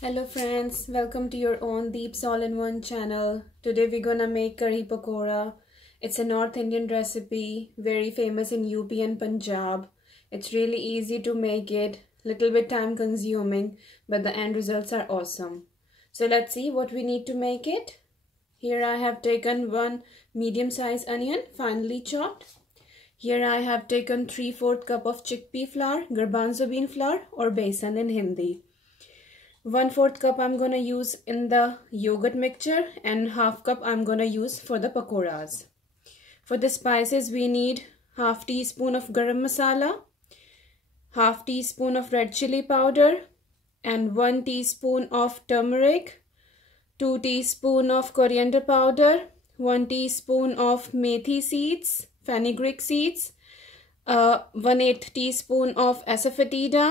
Hello friends, welcome to your own Deep's All-in-One channel. Today we're gonna make curry pakora. It's a North Indian recipe, very famous in UP and Punjab. It's really easy to make it, little bit time consuming, but the end results are awesome. So let's see what we need to make it. Here I have taken one medium-sized onion, finely chopped. Here I have taken 3/4 cup of chickpea flour, garbanzo bean flour or besan in Hindi. 1/4 cup I'm gonna use in the yogurt mixture and 1/2 cup I'm gonna use for the pakoras. For the spices we need 1/2 teaspoon of garam masala, 1/2 teaspoon of red chili powder and 1 teaspoon of turmeric, 2 teaspoon of coriander powder, 1 teaspoon of methi seeds, fenugreek seeds, 1/8 teaspoon of asafoetida.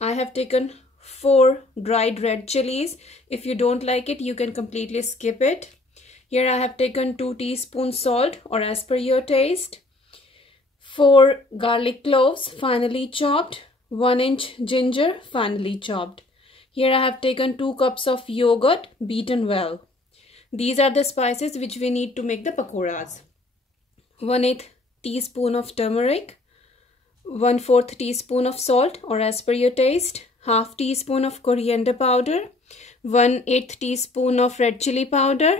I have taken 4 dried red chilies. If you don't like it, you can completely skip it. Here I have taken 2 teaspoons salt or as per your taste, 4 garlic cloves finely chopped, 1 inch ginger finely chopped. Here I have taken 2 cups of yogurt beaten well. These are the spices which we need to make the pakoras. 1/8 teaspoon of turmeric, 1/4 teaspoon of salt or as per your taste, 1/2 teaspoon of coriander powder, 1/8 teaspoon of red chili powder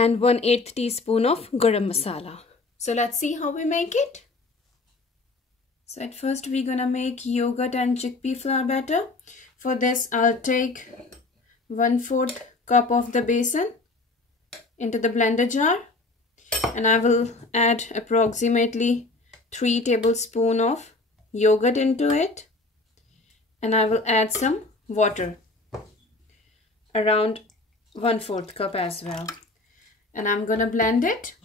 and 1/8 teaspoon of garam masala. So let's see how we make it. So at first we're gonna make yogurt and chickpea flour batter. For this I'll take 1/4 cup of the besan into the blender jar and I will add approximately 3 tablespoons of yogurt into it. And I will add some water, around 1/4 cup as well. And I'm gonna blend it.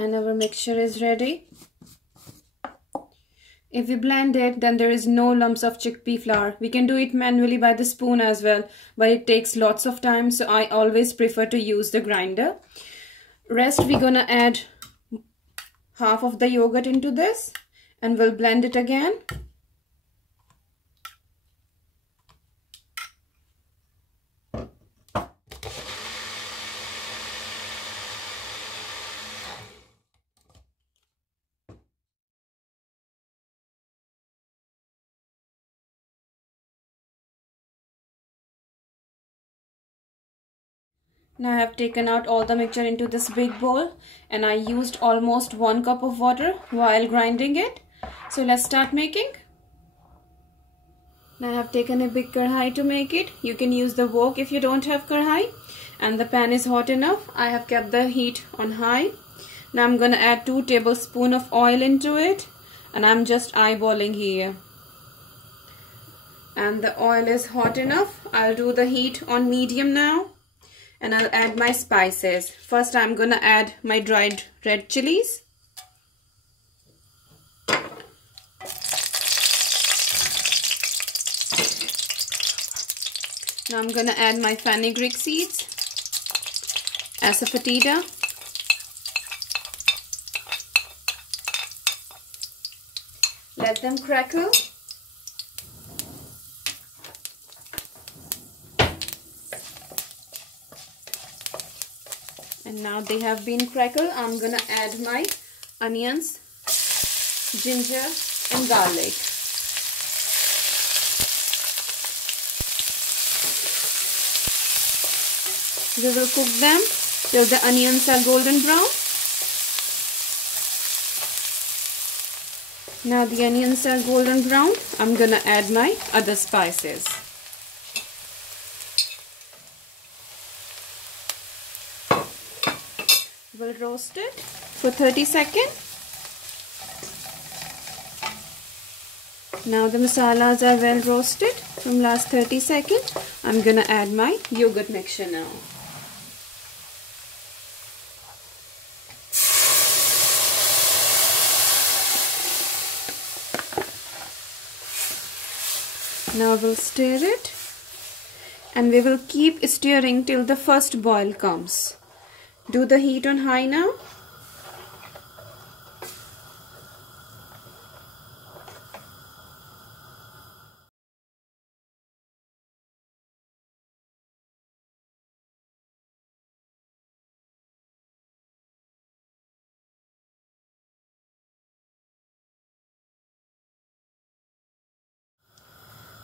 And our mixture is ready. If we blend it, then there is no lumps of chickpea flour. We can do it manually by the spoon as well, but it takes lots of time, so I always prefer to use the grinder. Rest we're gonna add 1/2 of the yogurt into this and we'll blend it again. Now I have taken out all the mixture into this big bowl and I used almost 1 cup of water while grinding it. So let's start making. Now I have taken a big kadhi to make it. You can use the wok if you don't have kadhi, and the pan is hot enough. I have kept the heat on high. Now I'm gonna add 2 tablespoons of oil into it and I'm just eyeballing here. And the oil is hot enough. I'll do the heat on medium now. And I'll add my spices. First I'm gonna add my dried red chilies. Now I'm gonna add my fenugreek seeds, asafoetida, let them crackle. And now they have been crackled. I'm gonna add my onions, ginger and garlic. We will cook them till the onions are golden brown. Now the onions are golden brown. I'm gonna add my other spices. We'll roast it for 30 seconds. Now the masalas are well roasted from last 30 seconds. I'm gonna add my yogurt mixture now. Now we'll stir it, and we will keep stirring till the first boil comes. Do the heat on high now.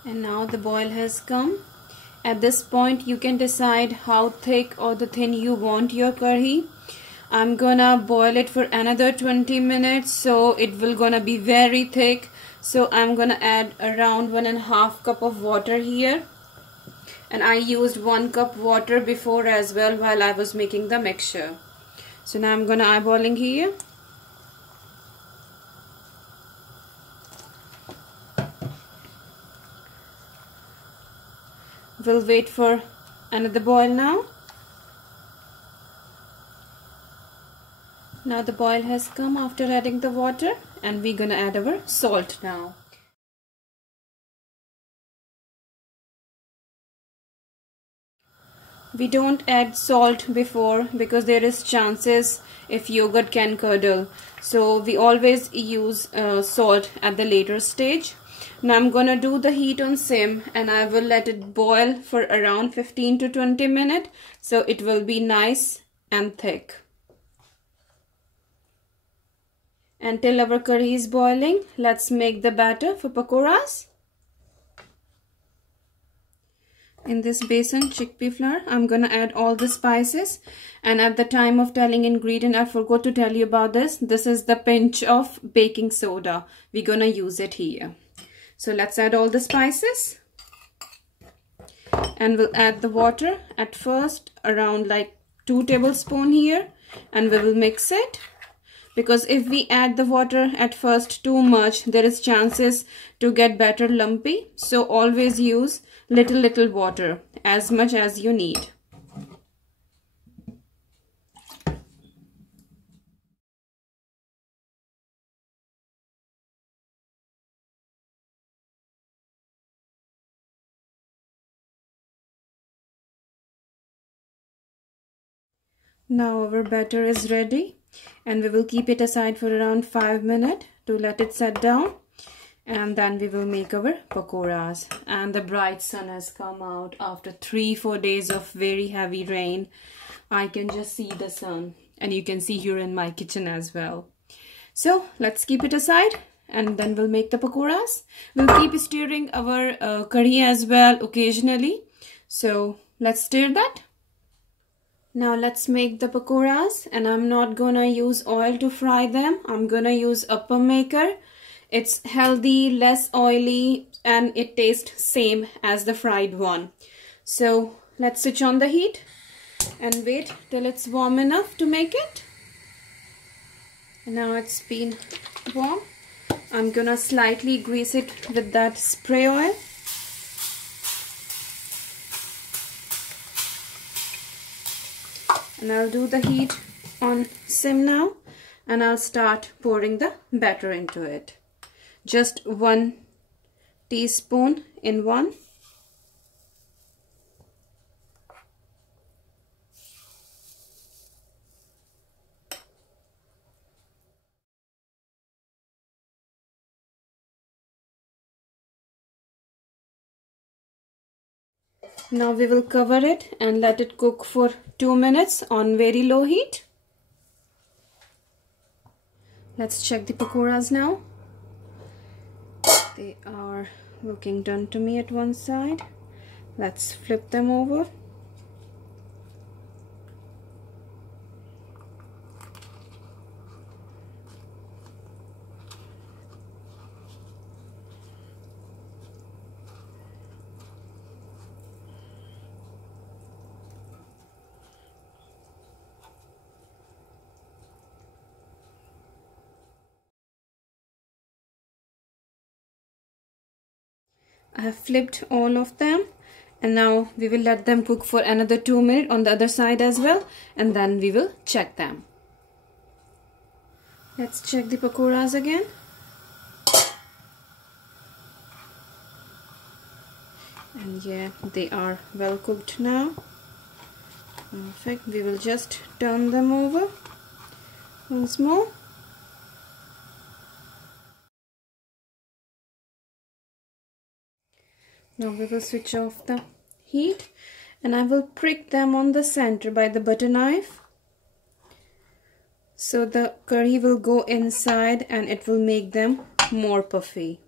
And now the boil has come. At this point you can decide how thick or the thin you want your curry. I'm gonna boil it for another 20 minutes, so it will gonna be very thick. So I'm gonna add around 1.5 cup of water here. And I used 1 cup water before as well while I was making the mixture. So now I'm gonna eyeballing here. We'll wait for another boil now. Now the boil has come after adding the water, and we're gonna add our salt now. We don't add salt before because there is chances if yogurt can curdle. So we always use salt at the later stage. Now I'm gonna do the heat on sim, and I will let it boil for around 15 to 20 minutes, so it will be nice and thick. Until our curry is boiling, let's make the batter for pakoras. In this basin chickpea flour, I'm gonna add all the spices, and at the time of telling ingredient I forgot to tell you about this. This is the pinch of baking soda. We're gonna use it here. So let's add all the spices, and we'll add the water at first, around like 2 tablespoons here, and we will mix it, because if we add the water at first too much, there is chances to get batter lumpy. So always use little water, as much as you need. Now our batter is ready, and we will keep it aside for around 5 minutes to let it set down, and then we will make our pakoras. And the bright sun has come out after 3-4 days of very heavy rain. I can just see the sun, and you can see here in my kitchen as well. So let's keep it aside, and then we'll make the pakoras. We'll keep stirring our curry as well occasionally, so let's stir that. Now let's make the pakoras, and I'm not gonna use oil to fry them. I'm gonna use appam maker. It's healthy, less oily, and it tastes same as the fried one. So let's switch on the heat and wait till it's warm enough to make it. And now it's been warm. I'm gonna slightly grease it with that spray oil. And I'll do the heat on sim now, and I'll start pouring the batter into it. Just 1 teaspoon in one. Now we will cover it and let it cook for 2 minutes on very low heat. Let's check the pakoras now. They are looking done to me at one side. Let's flip them over. I have flipped all of them, and now we will let them cook for another 2 minutes on the other side as well, and then we will check them. Let's check the pakoras again. And yeah, they are well cooked now. Perfect. We will just turn them over once more. Now we will switch off the heat and I will prick them on the center by the butter knife. So the curry will go inside and it will make them more puffy.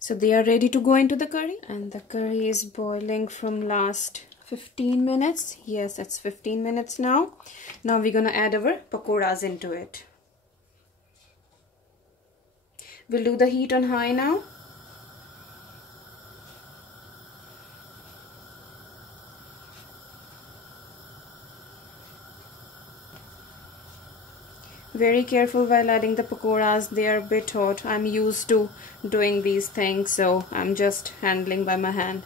So they are ready to go into the curry, and the curry is boiling from last 15 minutes. Yes, it's 15 minutes now. Now we're gonna add our pakoras into it. We'll do the heat on high now. Very careful while adding the pakoras, they are a bit hot. I'm used to doing these things, so I'm just handling by my hand.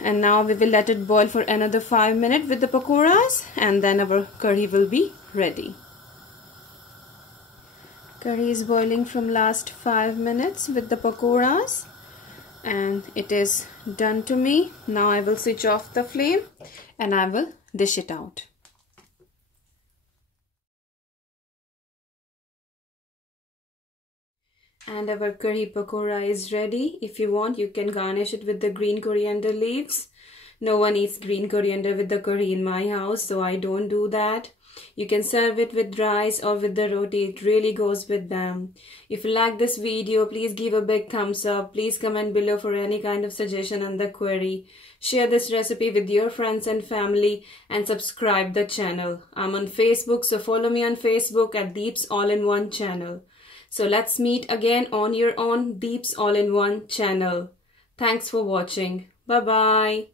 And now we will let it boil for another 5 minutes with the pakoras, and then our curry will be ready. Curry is boiling from last 5 minutes with the pakoras, and it is done to me. Now I will switch off the flame and I will dish it out. And our curry pakora is ready. If you want, you can garnish it with the green coriander leaves. No one eats green coriander with the curry in my house, so I don't do that. You can serve it with rice or with the roti. It really goes with them. If you like this video, please give a big thumbs up. Please comment below for any kind of suggestion on the query. Share this recipe with your friends and family and subscribe the channel. I'm on Facebook, so follow me on Facebook at Deep's All-in-One channel. So let's meet again on your own Deep's All-in-One channel. Thanks for watching. Bye-bye.